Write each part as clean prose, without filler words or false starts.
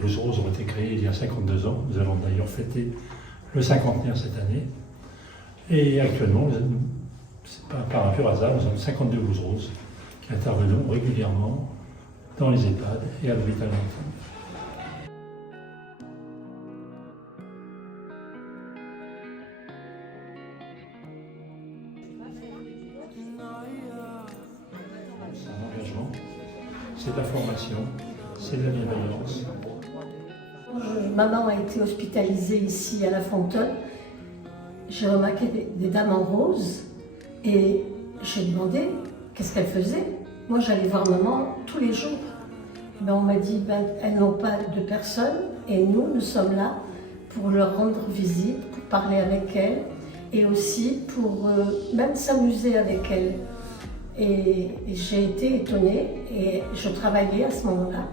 Blues Rose ont été créés il y a 52 ans. Nous allons d'ailleurs fêter le cinquantenaire cette année. Et actuellement, c'est pas par un pur hasard, nous avons 52 Blues Roses qui intervenons régulièrement dans les EHPAD et à l'hôpital d'enfants. C'est un engagement, c'est de la formation, c'est de la bienveillance. Maman a été hospitalisée ici à La Fontaine. J'ai remarqué des dames en rose et j'ai demandé qu'est-ce qu'elles faisaient. Moi, j'allais voir maman tous les jours. Ben, on m'a dit elles n'ont pas de personne et nous sommes là pour leur rendre visite, pour parler avec elles et aussi pour même s'amuser avec elles. Et j'ai été étonnée et je travaillais à ce moment-là.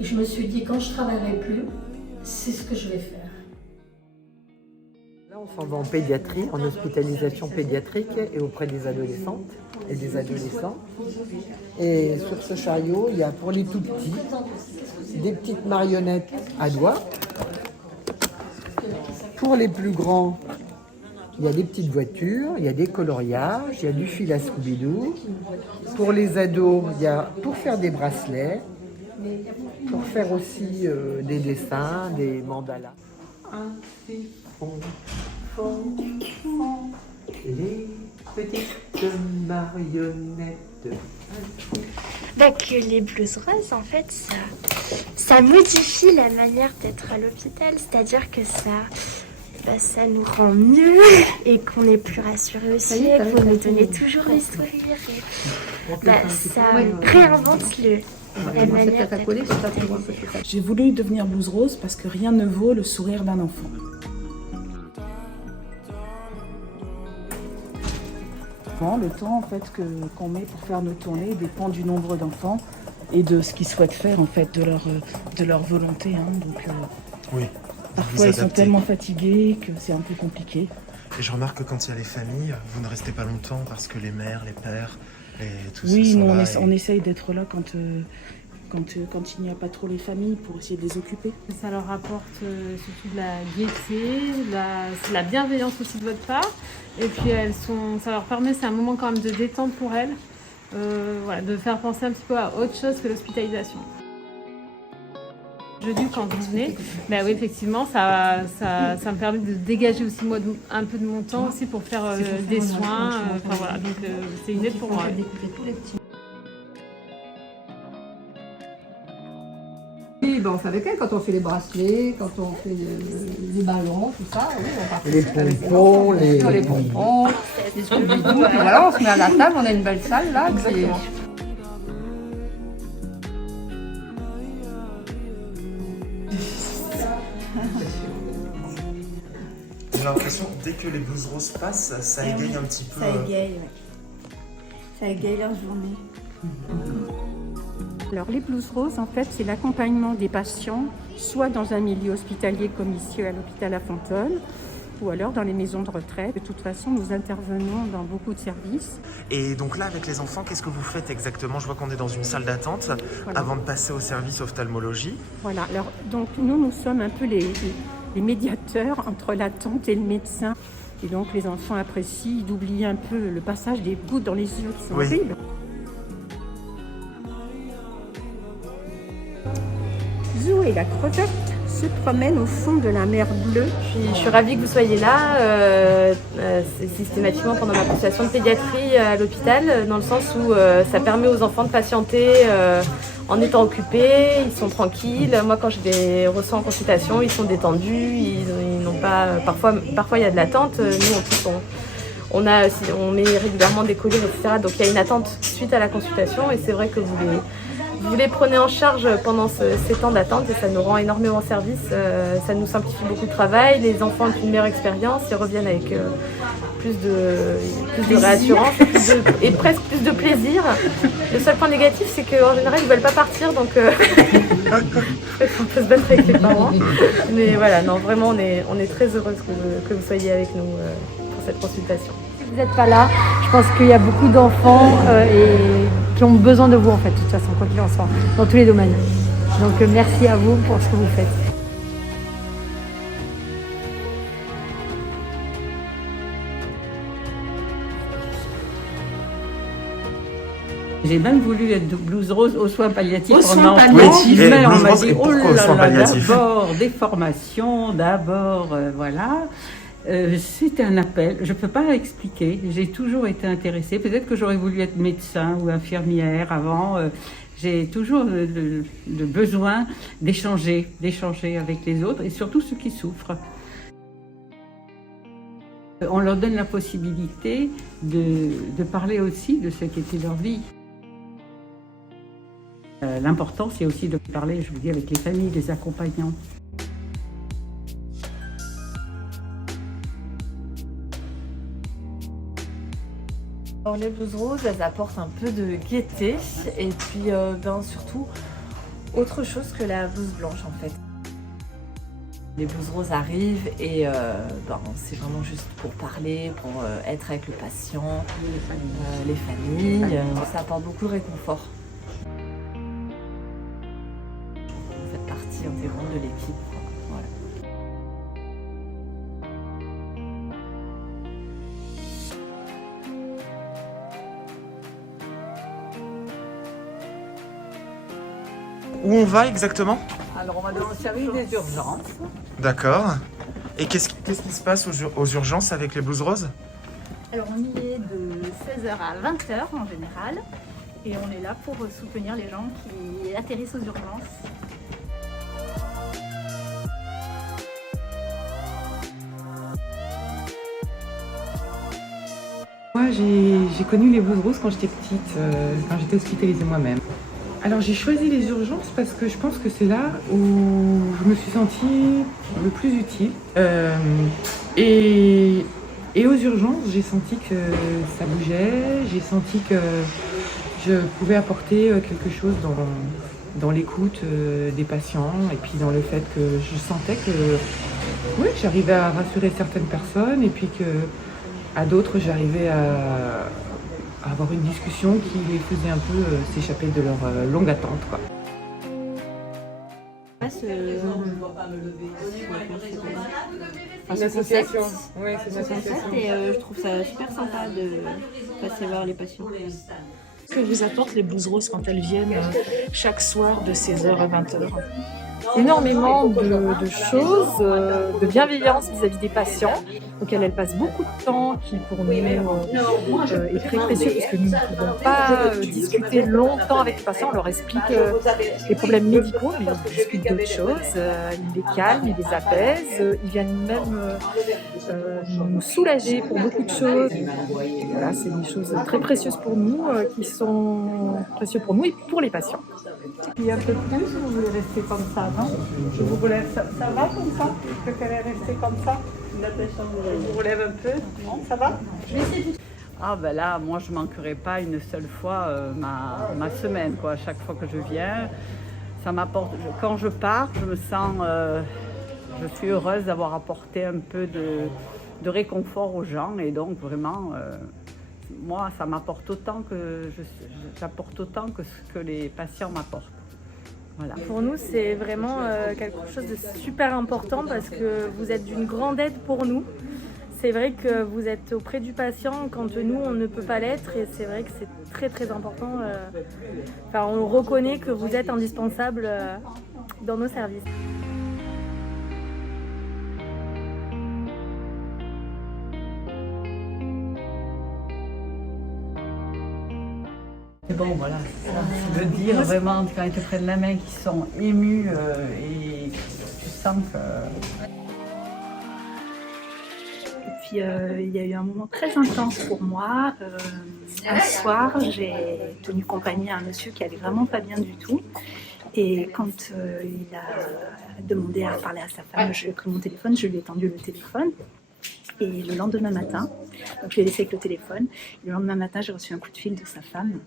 Et je me suis dit, quand je ne travaillerai plus, c'est ce que je vais faire. Là, on s'en va en pédiatrie, en hospitalisation pédiatrique et auprès des adolescentes et des adolescents. Et sur ce chariot, il y a pour les tout petits, des petites marionnettes à doigts. Pour les plus grands, il y a des petites voitures, il y a des coloriages, il y a du fil à Scooby-Doo. Pour les ados, il y a pour faire des bracelets, pour faire aussi des dessins, des mandalas. Les petites marionnettes. Que les blouses roses, en fait, ça modifie la manière d'être à l'hôpital, c'est-à-dire que ça nous rend mieux et qu'on est plus rassuré aussi, et que vous nous donnez toujours le sourire. Ça réinvente la manière d'être. J'ai voulu devenir blouse rose parce que rien ne vaut le sourire d'un enfant. Le temps en fait, qu'on met pour faire nos tournées dépend du nombre d'enfants et de ce qu'ils souhaitent faire, en fait, de leur volonté. Donc, oui. Parfois, ils sont tellement fatigués que c'est un peu compliqué. Et je remarque que quand il y a les familles, vous ne restez pas longtemps parce que les mères, les pères et tout ça. Oui, nous, on essaye d'être là quand il n'y a pas trop les familles pour essayer de les occuper. Ça leur apporte surtout de la gaieté, de la bienveillance aussi de votre part. Et puis ça leur permet, c'est un moment quand même de détente pour elles, de faire penser un petit peu à autre chose que l'hospitalisation. Jeudi, quand vous venez, oui, effectivement, ça me permet de dégager aussi moi un peu de mon temps aussi pour faire des soins. Donc c'est une aide pour moi. Oui, on fait avec elle quand on fait les bracelets, quand on fait les ballons, tout ça. Oui, on part les pompons, les pompons, les Scooby-Doo. Puis voilà, on se met à la table, on a une belle salle là. Exactement. J'ai l'impression que dès que les blouses roses passent, ça égaye un petit peu. Ça égaye, oui. Ça égaye leur journée. Alors les blouses roses, en fait, c'est l'accompagnement des patients, soit dans un milieu hospitalier comme ici à l'hôpital La Fontaine, ou alors dans les maisons de retraite. De toute façon, nous intervenons dans beaucoup de services. Et donc là, avec les enfants, qu'est-ce que vous faites exactement? Je vois qu'on est dans une salle d'attente avant de passer au service ophtalmologie. Voilà, alors donc nous sommes un peu les médiateurs entre l'attente et le médecin. Et donc les enfants apprécient d'oublier un peu le passage des gouttes dans les yeux qui sont horribles. Zou et la crevette se promènent au fond de la mer bleue. Je suis ravie que vous soyez là, systématiquement pendant ma consultation de pédiatrie à l'hôpital, dans le sens où ça permet aux enfants de patienter en étant occupés, ils sont tranquilles. Moi, quand je les reçois en consultation, ils sont détendus, ils n'ont pas. Parfois, il y a de l'attente. Nous, en plus, on met régulièrement des collyres, etc. Donc, il y a une attente suite à la consultation, et c'est vrai que vous les prenez en charge pendant ces temps d'attente, et ça nous rend énormément service. Ça nous simplifie beaucoup le travail. Les enfants ont une meilleure expérience, ils reviennent avec plus de réassurance et presque plus de plaisir. Le seul point négatif, c'est qu'en général, ils ne veulent pas partir, donc on peut se battre avec les parents. Mais voilà, non, vraiment, on est très heureuse que vous soyez avec nous pour cette consultation. Si vous n'êtes pas là, je pense qu'il y a beaucoup d'enfants qui ont besoin de vous, en fait, de toute façon, quoi qu'il en soit, dans tous les domaines. Donc merci à vous pour ce que vous faites. J'ai même voulu être blouse rose aux soins palliatifs Aux soins palliatifs, mais on m'a dit oh là là, d'abord des formations, d'abord voilà. C'était un appel, je ne peux pas expliquer, j'ai toujours été intéressée, peut-être que j'aurais voulu être médecin ou infirmière avant, j'ai toujours le besoin d'échanger avec les autres et surtout ceux qui souffrent. On leur donne la possibilité de parler aussi de ce qu'était leur vie. L'important, c'est aussi de parler, je vous dis, avec les familles, les accompagnants. Alors, les blouses roses, elles apportent un peu de gaieté et puis surtout autre chose que la blouse blanche en fait. Les blouses roses arrivent et c'est vraiment juste pour parler, pour être avec le patient, les familles. Ça apporte beaucoup de réconfort. Vous faites partie intégrante de l'équipe. Voilà. Où on va exactement? Alors on va dans le service des urgences. D'accord. Et qu'est-ce qui se passe aux urgences avec les blouses roses? Alors on y est de 16h à 20h en général et on est là pour soutenir les gens qui atterrissent aux urgences. Moi j'ai connu les blouses roses quand j'étais petite, quand j'étais hospitalisée moi-même. Alors j'ai choisi les urgences parce que je pense que c'est là où je me suis sentie le plus utile. Et aux urgences, j'ai senti que ça bougeait, j'ai senti que je pouvais apporter quelque chose dans l'écoute des patients et puis dans le fait que je sentais que oui, j'arrivais à rassurer certaines personnes et puis que à d'autres j'arrivais à avoir une discussion qui les faisait un peu s'échapper de leur longue attente, quoi. L'association. Oui, c'est une association. Et je trouve ça super sympa de passer voir les patients. Ce que vous apportent les blouses roses quand elles viennent chaque soir de 16h à 20h? Énormément de choses, de bienveillance vis-à-vis des patients, auxquels elles passent beaucoup de temps, qui pour nous est très précieux parce que nous ne pouvons pas discuter longtemps avec les patients, on leur explique les problèmes médicaux, mais ils discutent d'autres choses, ils les calment, ils les apaisent, ils viennent même nous soulager pour beaucoup de choses. Voilà, c'est des choses très précieuses pour nous, qui sont précieuses pour nous et pour les patients. Puis un peu plus, vous voulez rester comme ça, non? Vous voulez, ça va comme ça? Vous préférez rester comme ça? Je vous relève un peu? Non, ça va? Ah ben là, moi je manquerai pas une seule fois ma semaine, quoi. Chaque fois que je viens, ça m'apporte. Quand je pars, je me sens, je suis heureuse d'avoir apporté un peu de réconfort aux gens et donc vraiment. Moi, ça m'apporte autant que j'apporte autant que ce que les patients m'apportent. Voilà. Pour nous, c'est vraiment quelque chose de super important parce que vous êtes d'une grande aide pour nous. C'est vrai que vous êtes auprès du patient quand nous, on ne peut pas l'être et c'est vrai que c'est très très important. On reconnaît que vous êtes indispensable dans nos services. Bon, voilà, c'est de dire vraiment quand ils te prennent la main, qu'ils sont émus et tu sens que... Et puis il y a eu un moment très intense pour moi. Un soir, j'ai tenu compagnie à un monsieur qui allait vraiment pas bien du tout. Et quand il a demandé à parler à sa femme, je lui ai pris mon téléphone, je lui ai tendu le téléphone. Et le lendemain matin, donc je l'ai laissé avec le téléphone, le lendemain matin, j'ai reçu un coup de fil de sa femme.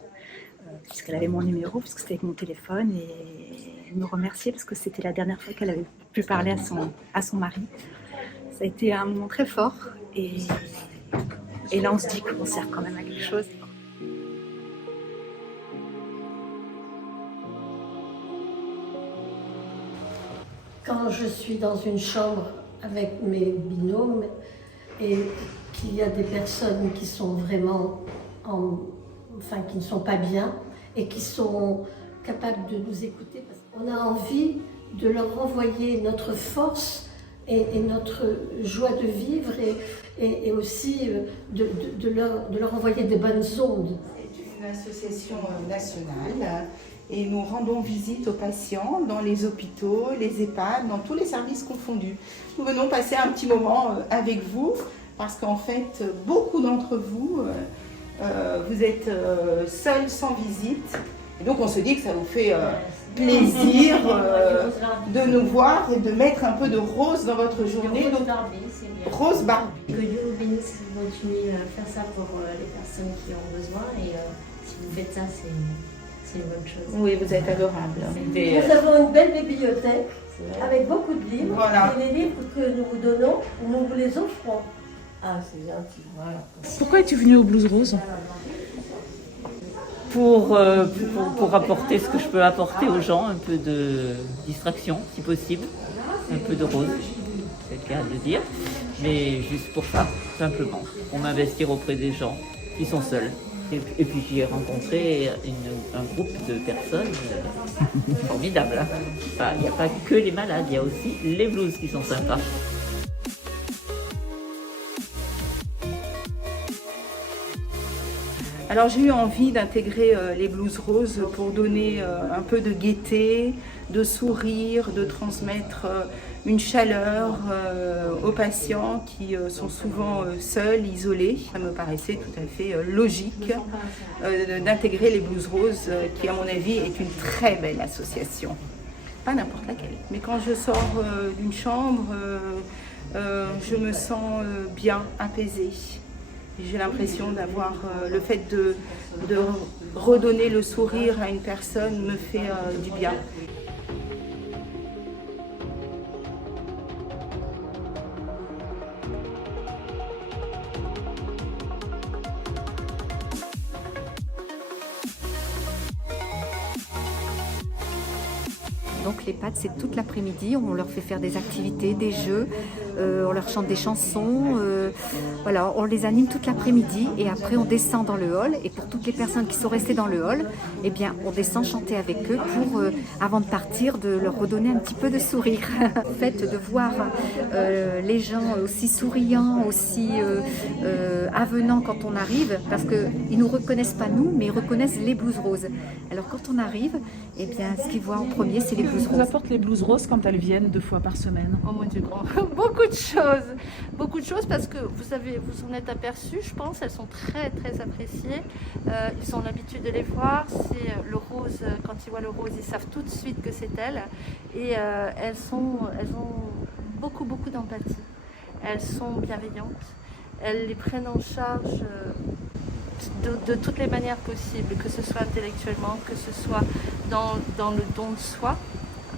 Puisqu'elle avait mon numéro, puisque c'était avec mon téléphone, et elle me remerciait parce que c'était la dernière fois qu'elle avait pu parler à son mari. Ça a été un moment très fort, et là on se dit qu'on sert quand même à quelque chose. Quand je suis dans une chambre avec mes binômes et qu'il y a des personnes qui sont vraiment, qui ne sont pas bien et qui sont capables de nous écouter, parce qu'on a envie de leur renvoyer notre force et notre joie de vivre et aussi de leur envoyer de bonnes ondes. C'est une association nationale et nous rendons visite aux patients dans les hôpitaux, les EHPAD, dans tous les services confondus. Nous venons passer un petit moment avec vous parce qu'en fait, beaucoup d'entre vous, vous êtes seuls sans visite. Et donc on se dit que ça vous fait plaisir de nous voir et de mettre un peu de rose dans votre journée. Donc, rose Barbie. Que You Beans continue à faire ça pour les personnes qui ont besoin et si vous faites ça, c'est une bonne chose. Oui, vous êtes adorable. Nous avons une belle bibliothèque avec beaucoup de livres. Voilà. Et les livres que nous vous donnons, nous vous les offrons. Ah, c'est gentil. Voilà. Pourquoi es-tu venue au Blues Rose ? Pour apporter ce que je peux apporter aux gens, un peu de distraction si possible, un peu de rose, c'est le cas de dire, mais juste pour ça, simplement, pour m'investir auprès des gens qui sont seuls. Et puis j'y ai rencontré un groupe de personnes formidables. Hein. Enfin, il n'y a pas que les malades, il y a aussi les blues qui sont sympas. Alors j'ai eu envie d'intégrer les Blues Roses pour donner un peu de gaieté, de sourire, de transmettre une chaleur aux patients qui sont souvent seuls, isolés. Ça me paraissait tout à fait logique d'intégrer les Blues Roses qui à mon avis est une très belle association. Pas n'importe laquelle. Mais quand je sors d'une chambre, je me sens bien, apaisée. J'ai l'impression d'avoir le fait de redonner le sourire à une personne me fait du bien. Donc les PAD, c'est toute l'après-midi, on leur fait faire des activités, des jeux, on leur chante des chansons, voilà, on les anime toute l'après-midi et après on descend dans le hall et pour toutes les personnes qui sont restées dans le hall, eh bien on descend chanter avec eux pour, avant de partir, de leur redonner un petit peu de sourire. Le fait de voir les gens aussi souriants, aussi avenants quand on arrive, parce qu'ils ne nous reconnaissent pas nous, mais ils reconnaissent les Blues Roses. Alors quand on arrive, eh bien ce qu'ils voient en premier, c'est les Blues Roses. Vous apportent les Blues Roses quand elles viennent 2 fois par semaine? Oh mon Dieu, beaucoup de choses parce que vous en êtes aperçus, je pense, elles sont très très appréciées. Ils ont l'habitude de les voir. C'est le rose, quand ils voient le rose, ils savent tout de suite que c'est elles. Et elles ont beaucoup d'empathie. Elles sont bienveillantes. Elles les prennent en charge de toutes les manières possibles, que ce soit intellectuellement, que ce soit dans le don de soi,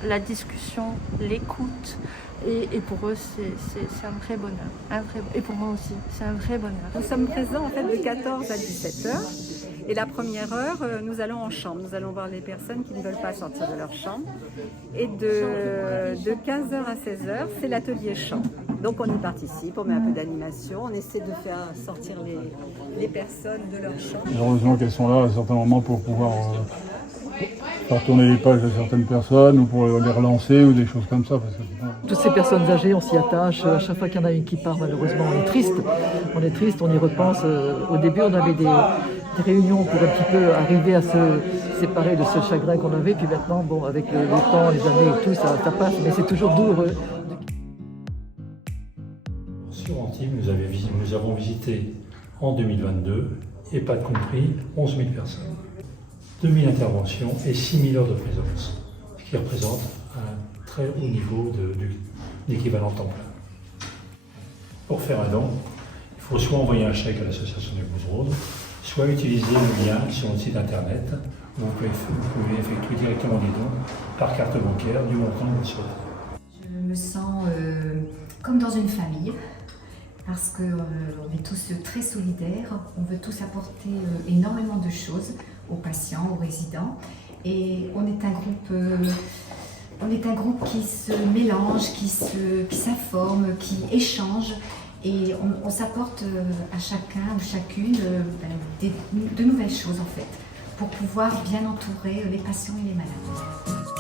la discussion, l'écoute. Et pour eux, c'est un vrai bonheur. Et pour moi aussi, c'est un vrai bonheur. Nous sommes présents en fait de 14 à 17 heures. Et la première heure, nous allons en chambre. Nous allons voir les personnes qui ne veulent pas sortir de leur chambre. Et de 15h à 16h, c'est l'atelier chant. Donc on y participe, on met un peu d'animation, on essaie de faire sortir les personnes de leur chambre. Heureusement qu'elles sont là à certains moments pour pouvoir faire tourner les pages de certaines personnes ou pour les relancer ou des choses comme ça. Parce que, toutes ces personnes âgées, on s'y attache. À chaque fois qu'il y en a une qui part, malheureusement, on est triste. On y repense. Au début, on avait des réunions pour un petit peu arriver à se séparer de ce chagrin qu'on avait. Puis maintenant, bon, avec le temps, les années et tout, ça passe, mais c'est toujours douloureux. Sur Antibes, nous avons visité en 2022, EHPAD compris, 11 000 personnes. 2000 interventions et 6000 heures de présence, ce qui représente un très haut niveau d'équivalent temps plein. Pour faire un don, il faut soit envoyer un chèque à l'association des Blues Roses, soit utiliser le lien sur notre site internet où vous pouvez effectuer directement des dons par carte bancaire du montant que vous souhaitez. Je me sens comme dans une famille parce qu'on est tous très solidaires, on veut tous apporter énormément de choses aux patients, aux résidents et on est un groupe On est un groupe qui se mélange, qui s'informe, qui échange et on s'apporte à chacun ou chacune de nouvelles choses en fait pour pouvoir bien entourer les patients et les malades.